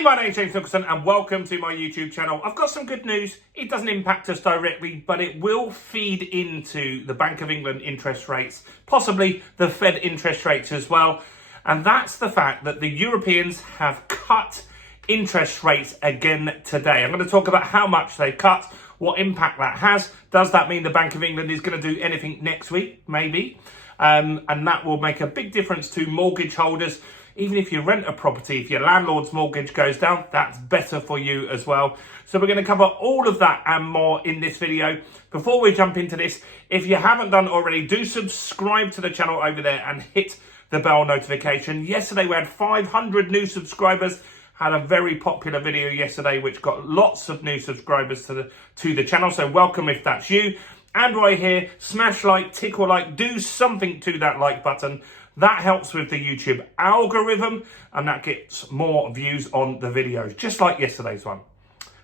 Hey, my name's James Nicholson and welcome to my YouTube channel. I've got some good news. It doesn't impact us directly, but it will feed into the Bank of England interest rates, possibly the Fed interest rates as well. And that's the fact that the Europeans have cut interest rates again today. I'm going to talk about how much they've cut, what impact that has. Does that mean the Bank of England is going to do anything next week? Maybe. And that will make a big difference to mortgage holders. Even if you rent a property, if your landlord's mortgage goes down, that's better for you as well. So we're going to cover all of that and more in this video. Before we jump into this, if you haven't done already, do subscribe to the channel over there and hit the bell notification. Yesterday we had 500 new subscribers. Had a very popular video yesterday which got lots of new subscribers to the channel. So welcome if that's you. And right here, smash like, tickle like, do something to that like button. That helps with the YouTube algorithm and that gets more views on the videos, just like yesterday's one.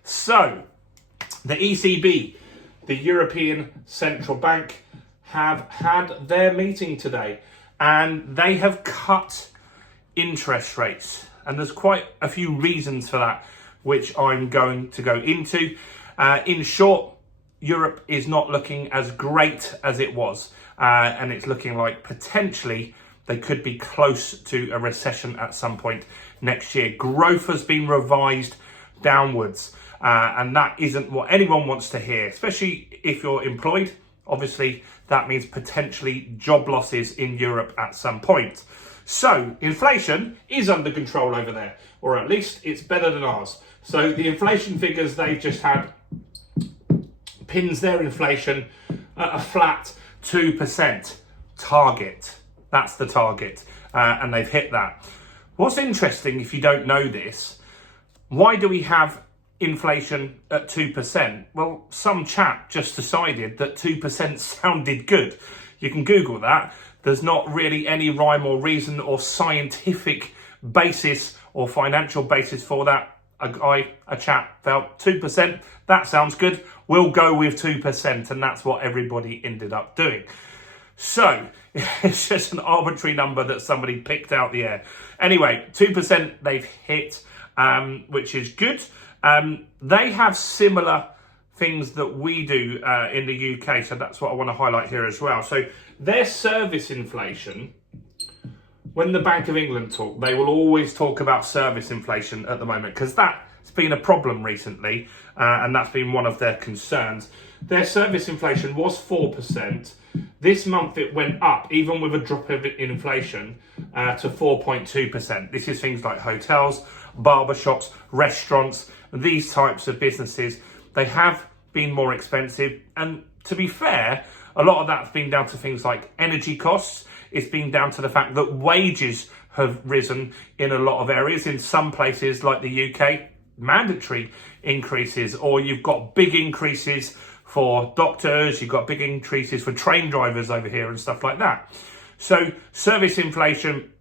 So, the ECB, the European Central Bank, have had their meeting today and they have cut interest rates. And there's quite a few reasons for that, which I'm going to go into. In short, Europe is not looking as great as it was. And it's looking like potentially they could be close to a recession at some point next year. Growth has been revised downwards, and that isn't what anyone wants to hear, especially if you're employed. Obviously, that means potentially job losses in Europe at some point. So, inflation is under control over there, or at least it's better than ours. So, the inflation figures they've just had pins their inflation at a flat 2% target. That's the target, and they've hit that. What's interesting, if you don't know this, why do we have inflation at 2%? Well, some chap just decided that 2% sounded good. You can Google that. There's not really any rhyme or reason or scientific basis or financial basis for that. A chap felt 2%, that sounds good. We'll go with 2%, and that's what everybody ended up doing. So, it's just an arbitrary number that somebody picked out the air. Anyway, 2% they've hit, which is good. They have similar things that we do in the UK, so that's what I want to highlight here as well. So, their service inflation, when the Bank of England talk, they will always talk about service inflation at the moment, because that's been a problem recently, and that's been one of their concerns. Their service inflation was 4%. This month it went up, even with a drop of inflation, to 4.2%. This is things like hotels, barbershops, restaurants, these types of businesses. They have been more expensive. And to be fair, a lot of that's been down to things like energy costs. It's been down to the fact that wages have risen in a lot of areas. In some places like the UK, mandatory increases, or you've got big increases for doctors, you've got big increases for train drivers over here and stuff like that. So service inflation,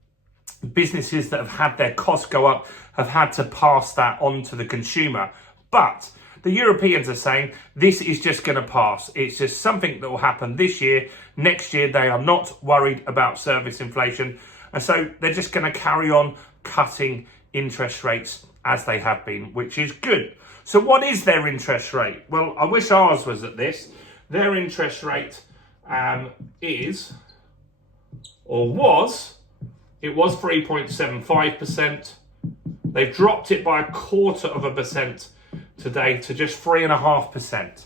businesses that have had their costs go up have had to pass that on to the consumer. But the Europeans are saying this is just going to pass. It's just something that will happen this year. Next year, they are not worried about service inflation. And so they're just going to carry on cutting interest rates as they have been, which is good. So what is their interest rate? Well, I wish ours was at this. Their interest rate is, or was, it was 3.75%. They've dropped it by 0.25% today to just 3.5%. So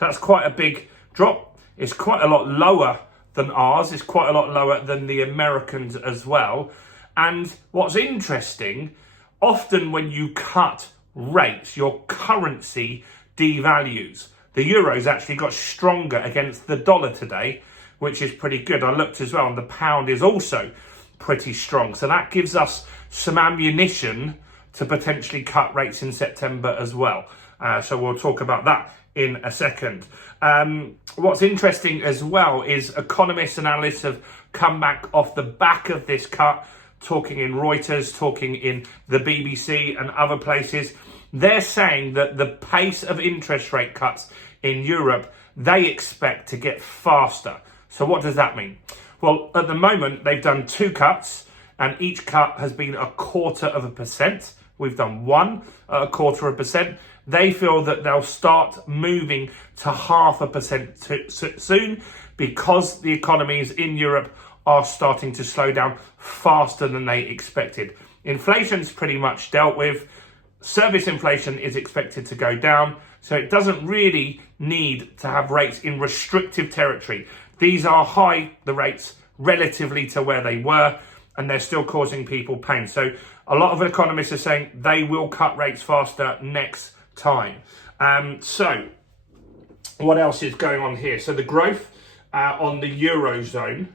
that's quite a big drop. It's quite a lot lower than ours. It's quite a lot lower than the Americans as well. And what's interesting, often when you cut rates, your currency devalues. The euro's actually got stronger against the dollar today, which is pretty good. I looked as well, and the pound is also pretty strong. So that gives us some ammunition to potentially cut rates in September as well. So we'll talk about that in a second. What's interesting as well is economists and analysts have come back off the back of this cut, talking in Reuters, talking in the BBC and other places. They're saying that the pace of interest rate cuts in Europe, they expect to get faster. So what does that mean? Well, at the moment, they've done 2 cuts, and each cut has been 0.25%. We've done 1 at 1/4%. They feel that they'll start moving to 0.5% soon because the economies in Europe are starting to slow down faster than they expected. Inflation's pretty much dealt with. Service inflation is expected to go down, so it doesn't really need to have rates in restrictive territory. These are high, the rates, relatively to where they were, and they're still causing people pain. So a lot of economists are saying they will cut rates faster next time. So what else is going on here? So the growth on the Eurozone,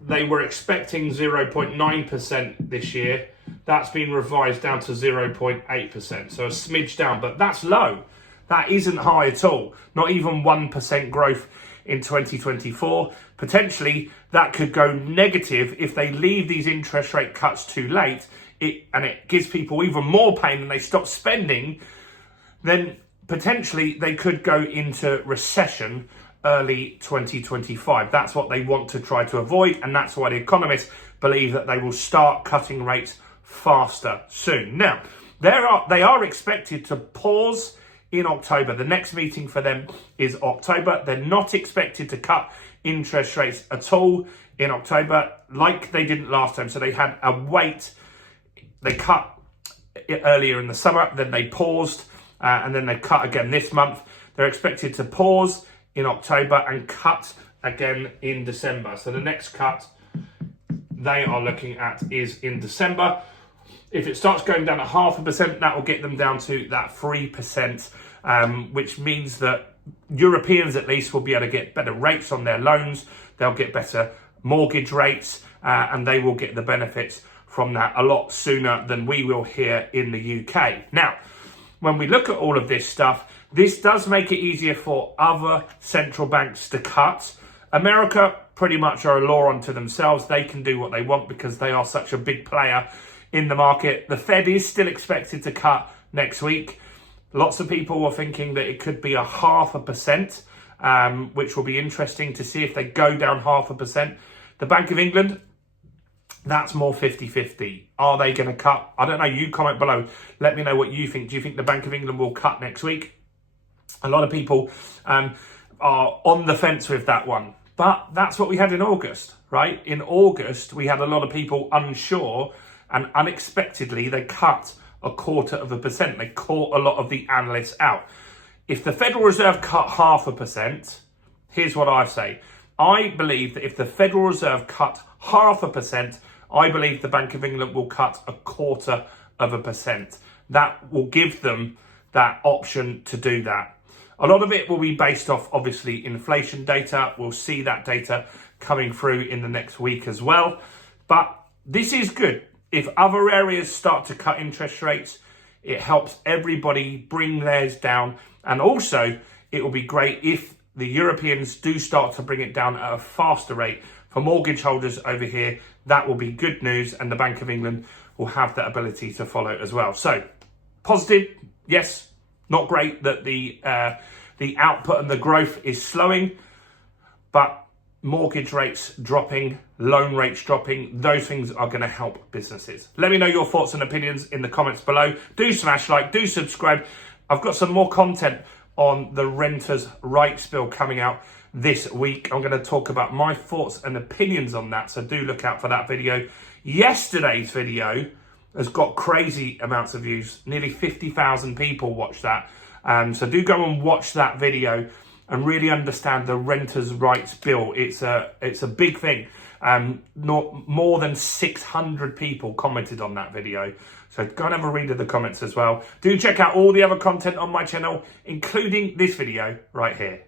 they were expecting 0.9% this year. That's been revised down to 0.8%. So a smidge down, but that's low. That isn't high at all. Not even 1% growth in 2024. Potentially that could go negative if they leave these interest rate cuts too late, and it gives people even more pain and they stop spending, then potentially they could go into recession early 2025. That's what they want to try to avoid, and that's why the economists believe that they will start cutting rates faster soon. Now, they are expected to pause in October. The next meeting for them is October. They're not expected to cut interest rates at all in October like they didn't last time. So they had a wait. They cut it earlier in the summer, then they paused, and then they cut again this month. They're expected to pause in October and cut again in December. So the next cut they are looking at is in December. If it starts going down at 0.5%, that will get them down to that 3%, which means that Europeans at least will be able to get better rates on their loans. They'll get better mortgage rates, and they will get the benefits from that a lot sooner than we will here in the UK. Now, when we look at all of this stuff, this does make it easier for other central banks to cut. America pretty much are a law unto themselves. They can do what they want because they are such a big player in the market. The Fed is still expected to cut next week. Lots of people were thinking that it could be 0.5%, which will be interesting to see if they go down 0.5%. The Bank of England, that's more 50-50. Are they going to cut? I don't know. You comment below. Let me know what you think. Do you think the Bank of England will cut next week? A lot of people are on the fence with that one. But that's what we had in August, right? In August, we had a lot of people unsure, and unexpectedly, they cut 0.25%. They caught a lot of the analysts out. If the Federal Reserve cut 0.5%, here's what I say. I believe that if the Federal Reserve cut 0.5%, I believe the Bank of England will cut 0.25%. That will give them that option to do that. A lot of it will be based off, obviously, inflation data. We'll see that data coming through in the next week as well. But this is good. If other areas start to cut interest rates, it helps everybody bring theirs down. And also, it will be great if the Europeans do start to bring it down at a faster rate. For mortgage holders over here, that will be good news, and the Bank of England will have that ability to follow as well. So, positive, yes. Not great that the output and the growth is slowing, but mortgage rates dropping, loan rates dropping, those things are going to help businesses. Let me know your thoughts and opinions in the comments below. Do smash like, do subscribe. I've got some more content on the renters' rights bill coming out this week. I'm going to talk about my thoughts and opinions on that, so do look out for that video. Yesterday's video has got crazy amounts of views. Nearly 50,000 people watched that. So do go and watch that video and really understand the renters' rights bill. It's a big thing. Not more than 600 people commented on that video. So go and have a read of the comments as well. Do check out all the other content on my channel, including this video right here.